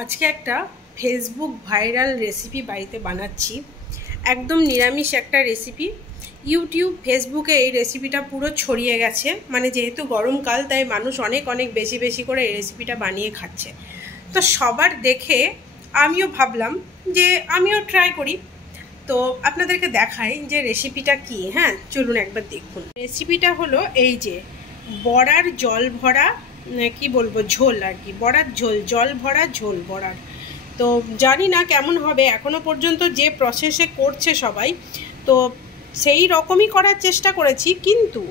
আজকে একটা Facebook viral recipe বাড়িতে বানাচ্ছি। একদম নিরামিষ একটা রেসিপি। ইউটিউব ফেসবুকে এই রেসিপিটা পুরো ছড়িয়ে গেছে, মানে যেহেতু গরমকাল তাই মানুষ অনেক অনেক বেশি বেশি করে এই রেসিপিটা বানিয়ে খাচ্ছে। তো সবার দেখে আমিও ভাবলাম যে আমিও ট্রাই করি। তো আপনাদেরকে দেখাই যে রেসিপিটা কি। হ্যাঁ, চলুন একবার দেখুন। রেসিপিটা হলো এই যে বড়ার জল ভরা, কি বলবো, ঝোল আর কি, বড়ার ঝোল, জল ভরা ঝোল বড়ার। তো জানি না কেমন হবে, এখনো পর্যন্ত যে প্রসেসে করছে সবাই, তো সেই রকমই করার চেষ্টা করেছি, কিন্তু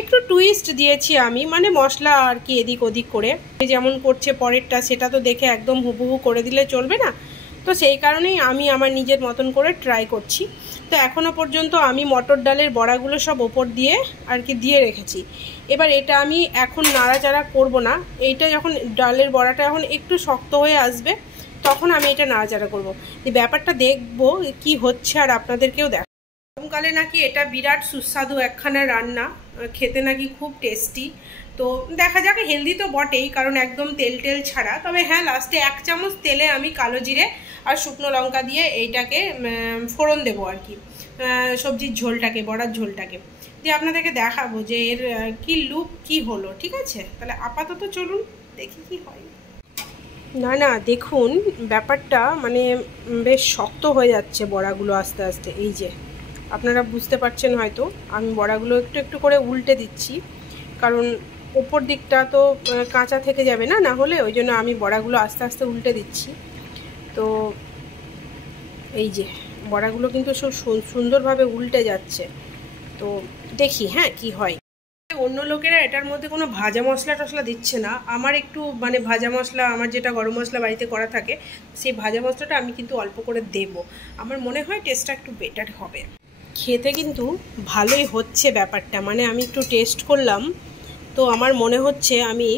একটু টুইস্ট দিয়েছি আমি, মানে মশলা আর কি এদিক ওদিক করে। যেমন করছে পরেরটা সেটা তো দেখে একদম হুবহু করে দিলে চলবে না, তো সেই কারণেই আমি আমার নিজের মতন করে ট্রাই করছি। তো এখনও পর্যন্ত আমি মটর ডালের বড়াগুলো সব ওপর দিয়ে আর কি দিয়ে রেখেছি। এবার এটা আমি এখন নাড়াচাড়া করব না, এইটা যখন ডালের বড়াটা এখন একটু শক্ত হয়ে আসবে তখন আমি এটা নাড়াচাড়া করব। এই ব্যাপারটা দেখবো কি হচ্ছে আর আপনাদেরকেও দেখ। গরমকালে নাকি এটা বিরাট সুস্বাদু একখানা রান্না, খেতে নাকি খুব টেস্টি। তো দেখা যাক, হেলদি তো বটেই, কারণ একদম তেল টেল ছাড়া। তবে হ্যাঁ, লাস্টে 1 চামচ তেলে আমি কালো জিরে আর শুকনো লঙ্কা দিয়ে এইটাকে ফোড়ন দেবো আর কি, সবজির ঝোলটাকে, বড়ার ঝোলটাকে দিয়ে আপনাদেরকে দেখাবো যে এর কি লুক কি হলো। ঠিক আছে, তাহলে আপাতত চলুন দেখি কি হয়। না না, দেখুন ব্যাপারটা মানে বেশ শক্ত হয়ে যাচ্ছে বড়াগুলো আস্তে আস্তে। এই যে আপনারা বুঝতে পারছেন হয়তো, আমি বড়াগুলো একটু একটু করে উল্টে দিচ্ছি, কারণ ওপর দিকটা তো কাঁচা থেকে যাবে না, না হলে ওই জন্য আমি বড়াগুলো আস্তে আস্তে উল্টে দিচ্ছি। তো এই যে বড়াগুলো কিন্তু সব সুন্দরভাবে উল্টে যাচ্ছে। তো দেখি হ্যাঁ কি হয়। অন্য লোকেরা এটার মধ্যে কোনো ভাজা মশলা টশলা দিচ্ছে না, আমার একটু মানে ভাজা মশলা, আমার যেটা গরম মশলা বাড়িতে করা থাকে সেই ভাজা মশলাটা আমি কিন্তু অল্প করে দেব। আমার মনে হয় টেস্টটা একটু বেটার হবে। খেতে কিন্তু ভালোই হচ্ছে ব্যাপারটা, মানে আমি একটু টেস্ট করলাম, তো আমার মনে হচ্ছে আমি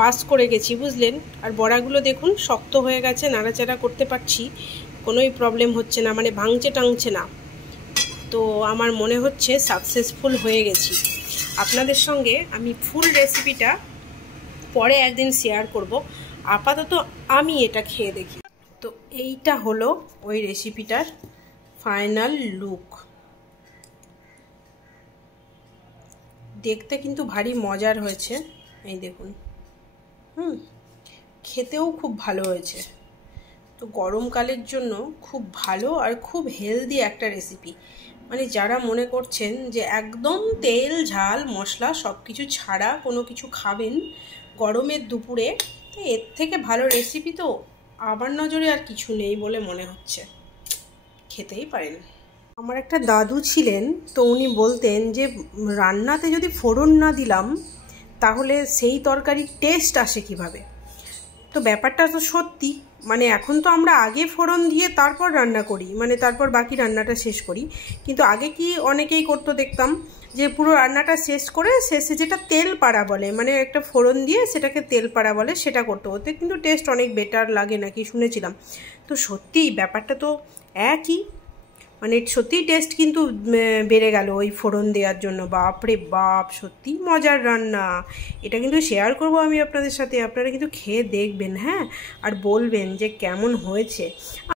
পাস করে গেছি, বুঝলেন। আর বড়াগুলো দেখুন শক্ত হয়ে গেছে, নাড়াচাড়া করতে পারছি, কোনোই প্রবলেম হচ্ছে না, মানে ভাঙছে টাঙছে না। তো আমার মনে হচ্ছে সাকসেসফুল হয়ে গেছি। আপনাদের সঙ্গে আমি ফুল রেসিপিটা পরে একদিন শেয়ার করব, আপাতত আমি এটা খেয়ে দেখি। তো এইটা হলো ওই রেসিপিটার ফাইনাল লুক। দেখতে কিন্তু ভারী মজার হয়েছে, এই দেখুন। খেতেও খুব ভালো হয়েছে। তো গরমকালের জন্য খুব ভালো আর খুব হেলদি একটা রেসিপি। মানে যারা মনে করছেন যে একদম তেল ঝাল মশলা সব কিছু ছাড়া কোনো কিছু খাবেন গরমের দুপুরে, তো এর থেকে ভালো রেসিপি তো আমার নজরে আর কিছু নেই বলে মনে হচ্ছে। খেতেই পারেন। আমার একটা দাদু ছিলেন, তো উনি বলতেন যে রান্নাতে যদি ফোড়ন না দিলাম তাহলে সেই তরকারির টেস্ট আসে কিভাবে। তো ব্যাপারটা তো সত্যি, মানে এখন তো আমরা আগে ফোড়ন দিয়ে তারপর রান্না করি, মানে তারপর বাকি রান্নাটা শেষ করি, কিন্তু আগে কি অনেকেই করতো দেখতাম যে পুরো রান্নাটা শেষ করে শেষে যেটা তেল পাড়া বলে, মানে একটা ফোড়ন দিয়ে সেটাকে তেল পাড়া বলে, সেটা করতো। ওতে কিন্তু টেস্ট অনেক বেটার লাগে নাকি শুনেছিলাম। তো সত্যি ব্যাপারটা তো একই, মানে সত্যিই টেস্ট কিন্তু বেড়ে গেল ওই ফোড়ন দেওয়ার জন্য। বাপরে বাপ, সত্যি মজার রান্না। এটা কিন্তু শেয়ার করব আমি আপনাদের সাথে, আপনারা কিন্তু খেয়ে দেখবেন, হ্যাঁ, আর বলবেন যে কেমন হয়েছে।